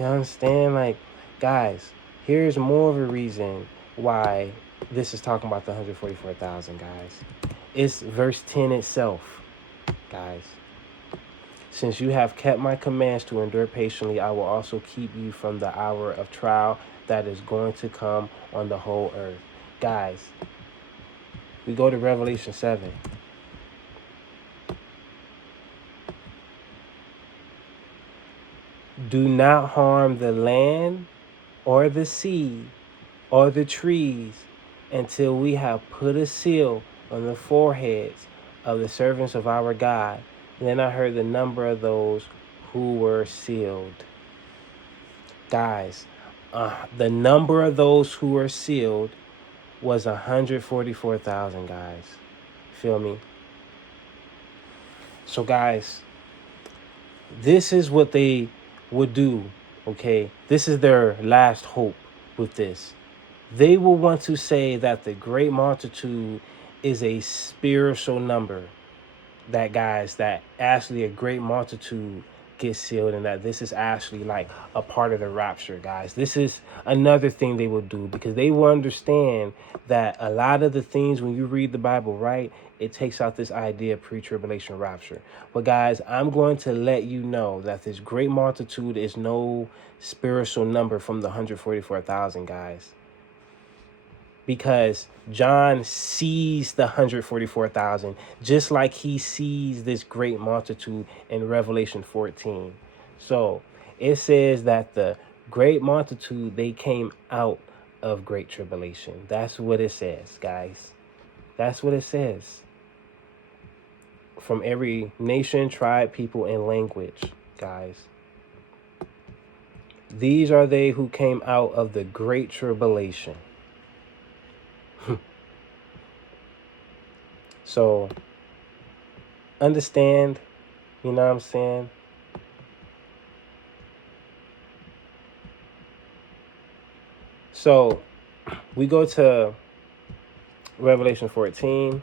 You understand? Like, guys, here's more of a reason why this is talking about the 144,000, guys. It's verse 10 itself, guys. Since you have kept my commands to endure patiently, I will also keep you from the hour of trial that is going to come on the whole earth. Guys, we go to Revelation 7. Do not harm the land or the sea or the trees until we have put a seal on the foreheads of the servants of our God. Then I heard the number of those who were sealed. Guys, the number of those who were sealed was 144,000, guys. Feel me? So, guys, this is what they would do, okay? This is their last hope with this. They will want to say that the great multitude is a spiritual number. That, guys, that actually a great multitude gets sealed, and that this is actually like a part of the rapture, guys. This is another thing they will do, because they will understand that a lot of the things, when you read the Bible, right, it takes out this idea of pre-tribulation rapture. But guys, I'm going to let you know that this great multitude is no spiritual number from the 144,000, guys. Because John sees the 144,000 just like he sees this great multitude in Revelation 14. So it says that the great multitude, they came out of great tribulation. That's what it says, guys. That's what it says. From every nation, tribe, people, and language, guys. These are they who came out of the great tribulation. So, understand, you know what I'm saying? So, we go to Revelation 14.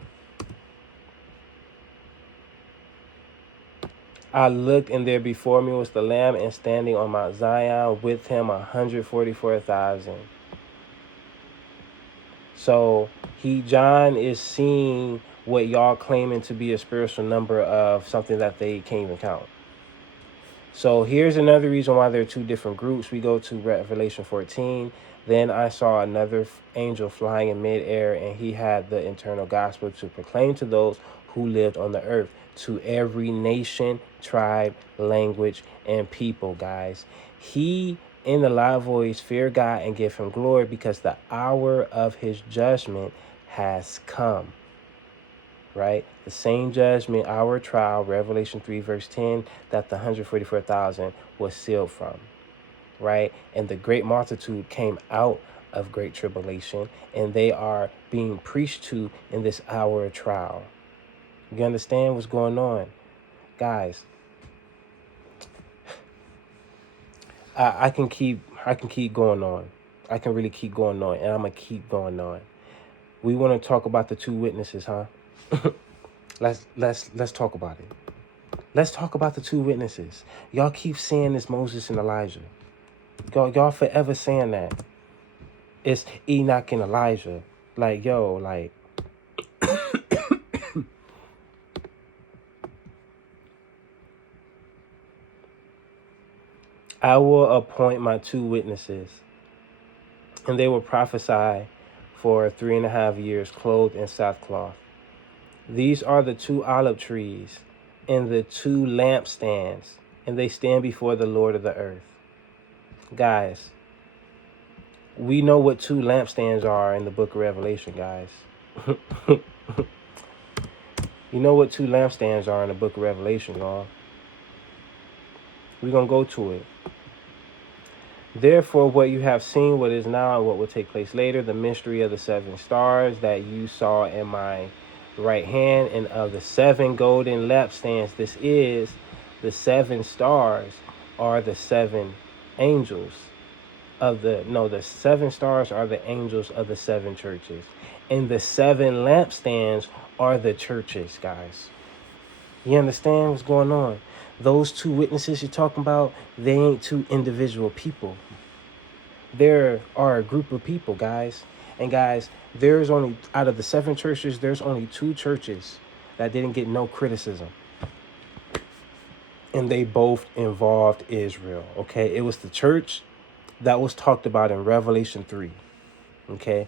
I looked, and there before me was the Lamb, and standing on Mount Zion with him 144,000. So, John is seeing what y'all claiming to be a spiritual number of something that they can't even count. So here's another reason why there are two different groups. We go to Revelation 14. Then I saw another angel flying in midair, and he had the eternal gospel to proclaim to those who lived on the earth, to every nation, tribe, language, and people, guys. He in the loud voice fear God and give him glory, because the hour of his judgment has come. Right? The same judgment, our trial, Revelation 3 verse 10, that the 144,000 was sealed from. Right? And the great multitude came out of great tribulation, and they are being preached to in this hour of trial. You understand what's going on? Guys, I can keep going on. I can really keep going on, and I'm gonna keep going on. We want to talk about the two witnesses, huh? let's talk about it. Let's talk about the two witnesses. Y'all keep saying it's Moses and Elijah. Y'all forever saying that. It's Enoch and Elijah. Like, yo, like I will appoint my two witnesses, and they will prophesy for 3.5 years, clothed in sackcloth. These are the two olive trees and the two lampstands, and they stand before the Lord of the earth. Guys, we know what two lampstands are in the book of Revelation, guys. You know what two lampstands are in the book of Revelation, y'all. We're going to go to it. Therefore, what you have seen, what is now, and what will take place later, the mystery of the 7 stars that you saw in my right hand, and of the 7 golden lampstands. This is the 7 stars are the 7 angels of the 7 stars are the angels of the 7 churches, and the 7 lampstands are the churches, guys. You understand what's going on? Those two witnesses you're talking about, they ain't two individual people. There are a group of people, guys. And guys, there's only, out of the 7 churches, there's only 2 churches that didn't get no criticism. And they both involved Israel, okay? It was the church that was talked about in Revelation 3, okay?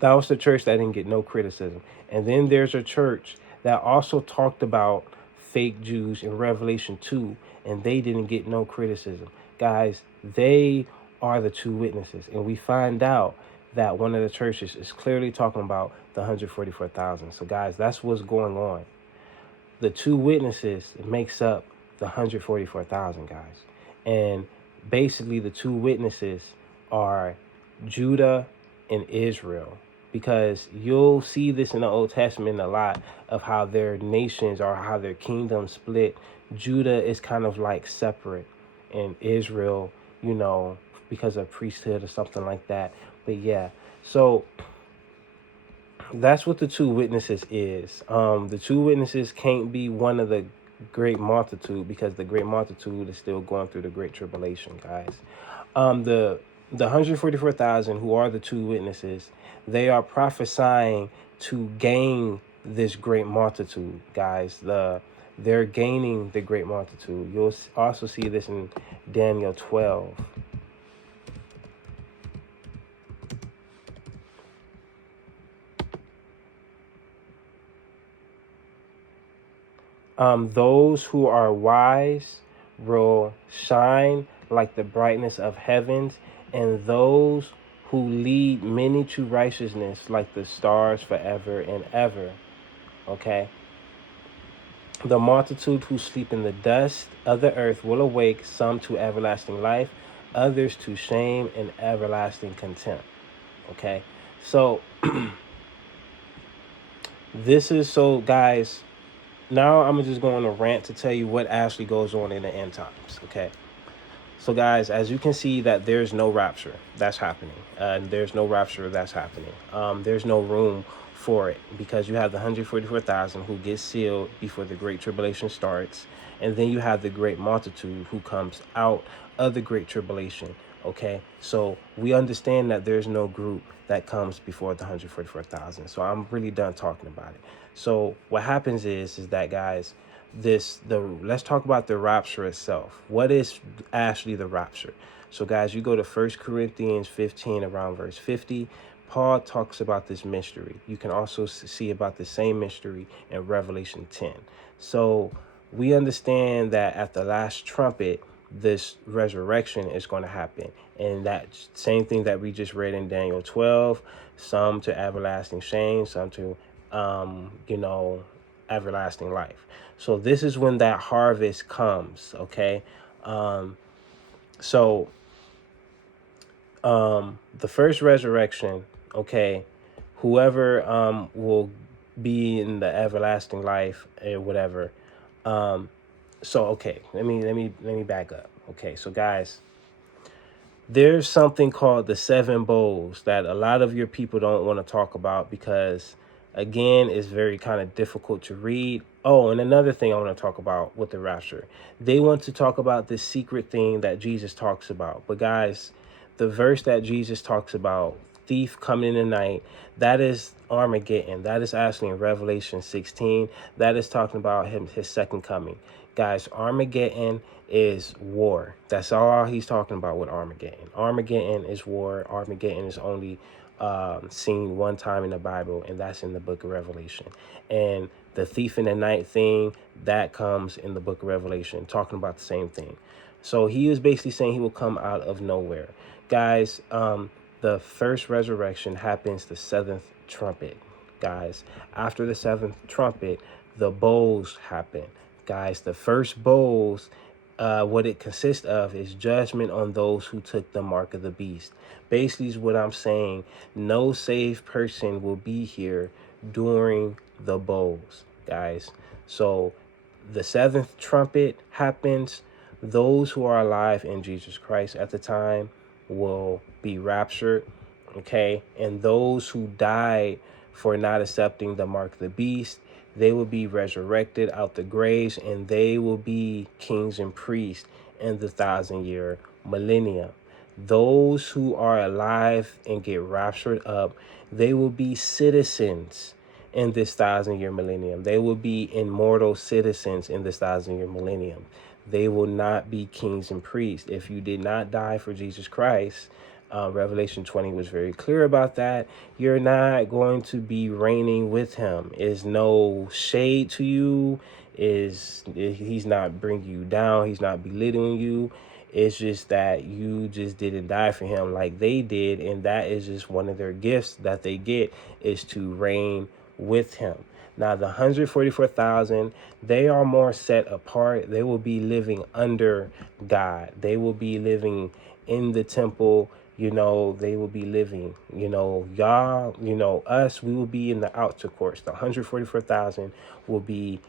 That was the church that didn't get no criticism. And then there's a church that also talked about fake Jews in Revelation 2, and they didn't get no criticism. Guys, they are the two witnesses. And we find out that one of the churches is clearly talking about the 144,000. So guys, that's what's going on. The two witnesses makes up the 144,000, guys. And basically the two witnesses are Judah and Israel. Because you'll see this in the Old Testament a lot of how their nations or how their kingdoms split. Judah is kind of like separate, and Israel, because of priesthood or something like that. But yeah, so that's what the two witnesses is. The two witnesses can't be one of the great multitude, because the great multitude is still going through the great tribulation, guys. The 144,000 who are the two witnesses, they are prophesying to gain this great multitude, guys. They're gaining the great multitude. You'll also see this in Daniel 12. Those who are wise will shine like the brightness of heavens, and those who lead many to righteousness like the stars forever and ever. Okay? The multitude who sleep in the dust of the earth will awake, some to everlasting life, others to shame and everlasting contempt. Okay? So, guys, now I'm just going on a rant to tell you what actually goes on in the end times, okay? So, guys, as you can see that there's no rapture that's happening. There's no rapture that's happening. There's no room for it, because you have the 144,000 who get sealed before the Great Tribulation starts. And then you have the great multitude who comes out of the Great Tribulation, okay? So we understand that there's no group that comes before the 144,000. So I'm really done talking about it. So what happens is that, guys, let's talk about the rapture itself. What is actually the rapture? So guys, you go to 1 Corinthians 15 around verse 50. Paul talks about this mystery. You can also see about the same mystery in Revelation 10. So we understand that at the last trumpet, this resurrection is going to happen. And that same thing that we just read in Daniel 12, some to everlasting shame, some to, everlasting life. So this is when that harvest comes. Okay. So the first resurrection, okay, whoever will be in the everlasting life or whatever. So okay, let me back up. Okay, so guys, there's something called the seven bowls that a lot of your people don't want to talk about because, again, it's very kind of difficult to read. Oh, and another thing I want to talk about with the rapture, they want to talk about this secret thing that Jesus talks about. But guys, the verse that Jesus talks about, thief coming in the night, that is Armageddon. That is actually in Revelation 16. That is talking about his second coming. Guys, Armageddon is war. That's all he's talking about with Armageddon. Armageddon is war. Armageddon is only seen one time in the Bible, and that's in the book of Revelation. And the thief in the night thing, that comes in the book of Revelation, talking about the same thing. So he is basically saying he will come out of nowhere. Guys, the first resurrection happens the seventh trumpet. Guys, after the seventh trumpet, the bowls happen. Guys, the first bowls, what it consists of is judgment on those who took the mark of the beast. Basically is what I'm saying. No saved person will be here during the bowls, guys. So the seventh trumpet happens. Those who are alive in Jesus Christ at the time will be raptured, okay? And those who died for not accepting the mark of the beast, they will be resurrected out the graves, and they will be kings and priests in the 1,000-year millennium. Those who are alive and get raptured up, they will be citizens in this 1,000-year millennium. They will be immortal citizens in this 1,000-year millennium. They will not be kings and priests. If you did not die for Jesus Christ, Revelation 20 was very clear about that. You're not going to be reigning with him. Is no shade to you. He's not bringing you down. He's not belittling you. It's just that you just didn't die for him like they did. And that is just one of their gifts that they get, is to reign with him. Now, the 144,000, they are more set apart. They will be living under God. They will be living in the temple. They will be living, y'all, us, we will be in the outer courts. The 144,000 will be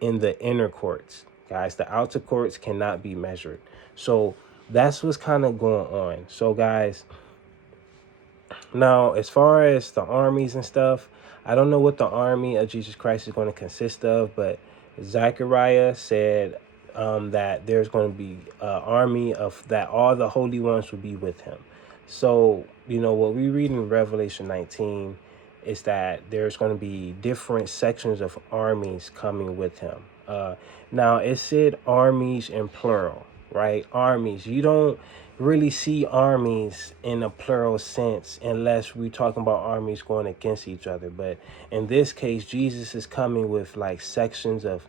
in the inner courts. Guys, the outer courts cannot be measured. So that's what's kind of going on. So, guys, now, as far as the armies and stuff, I don't know what the army of Jesus Christ is going to consist of, but Zechariah said that there's going to be an army of that all the holy ones will be with him. So, what we read in Revelation 19 is that there's going to be different sections of armies coming with him. Now, it said armies in plural, right? Armies. You don't really see armies in a plural sense unless we're talking about armies going against each other. But in this case, Jesus is coming with like sections of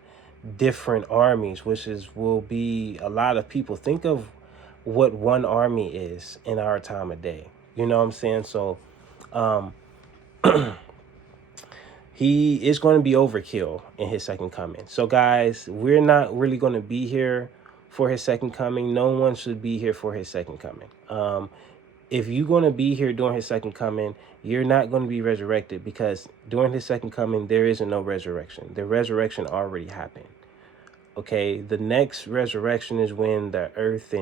different armies, which will be a lot of people. Think of what one army is in our time of day. You know what I'm saying? So he is going to be overkill in his second coming. So guys, we're not really going to be here for his second coming. No one should be here for his second coming. If you're going to be here during his second coming, you're not going to be resurrected, because during his second coming, there isn't no resurrection. The resurrection already happened. Okay, the next resurrection is when the earth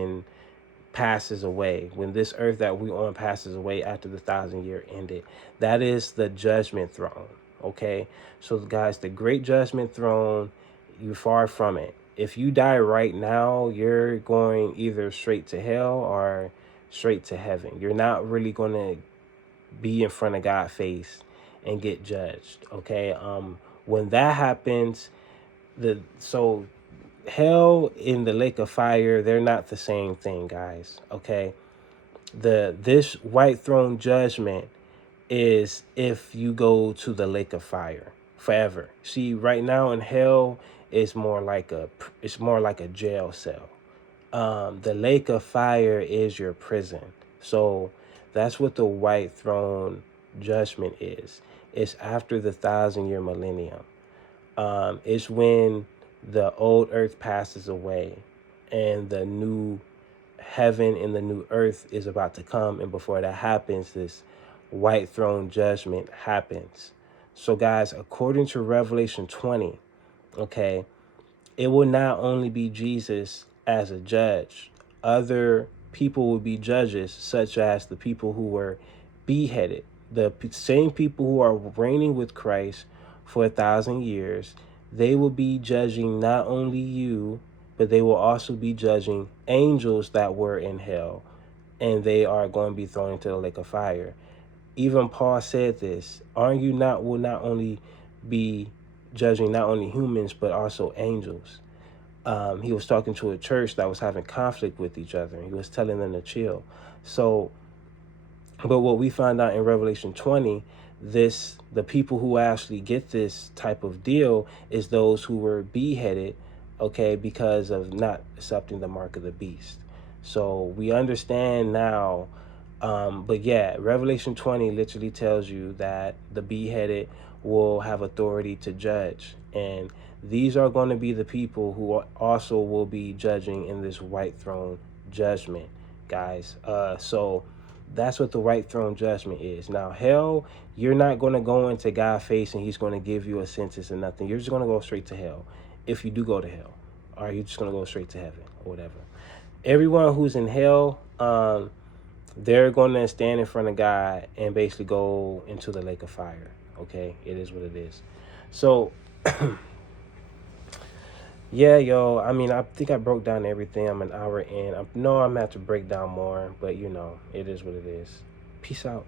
passes away. When this earth that we on passes away after the 1,000-year ended. That is the judgment throne. Okay, so guys, the great judgment throne, you're far from it. If you die right now, you're going either straight to hell or straight to heaven. You're not really going to be in front of God's face and get judged. Okay, when that happens, so hell in the lake of fire, they're not the same thing, guys. Okay, this white throne judgment is if you go to the lake of fire forever. See, right now in hell, it's more like a jail cell. The lake of fire is your prison. So that's what the white throne judgment is. It's after the 1,000-year millennium. It's when the old earth passes away and the new heaven and the new earth is about to come. And before that happens, this white throne judgment happens. So, guys, according to Revelation 20, okay, it will not only be Jesus as a judge, other people will be judges, such as the people who were beheaded, the same people who are reigning with Christ for 1,000 years. They will be judging not only you, but they will also be judging angels that were in hell, and they are going to be thrown into the lake of fire. Even Paul said this, aren't you not will not only be judging not only humans, but also angels. He was talking to a church that was having conflict with each other, and he was telling them to chill. So, but what we find out in Revelation 20, the people who actually get this type of deal is those who were beheaded, okay, because of not accepting the mark of the beast. So we understand now. But yeah, Revelation 20 literally tells you that the beheaded will have authority to judge. And these are going to be the people who also will be judging in this white throne judgment, guys. So that's what the white throne judgment is. Now, hell, you're not going to go into God's face and he's going to give you a sentence and nothing. You're just going to go straight to hell if you do go to hell. Or you're just going to go straight to heaven or whatever. Everyone who's in hell, they're going to stand in front of God and basically go into the lake of fire. Okay, it is what it is. So, yeah, yo, I mean, I think I broke down everything. I'm an hour in. I know I'm going to have to break down more, but, it is what it is. Peace out.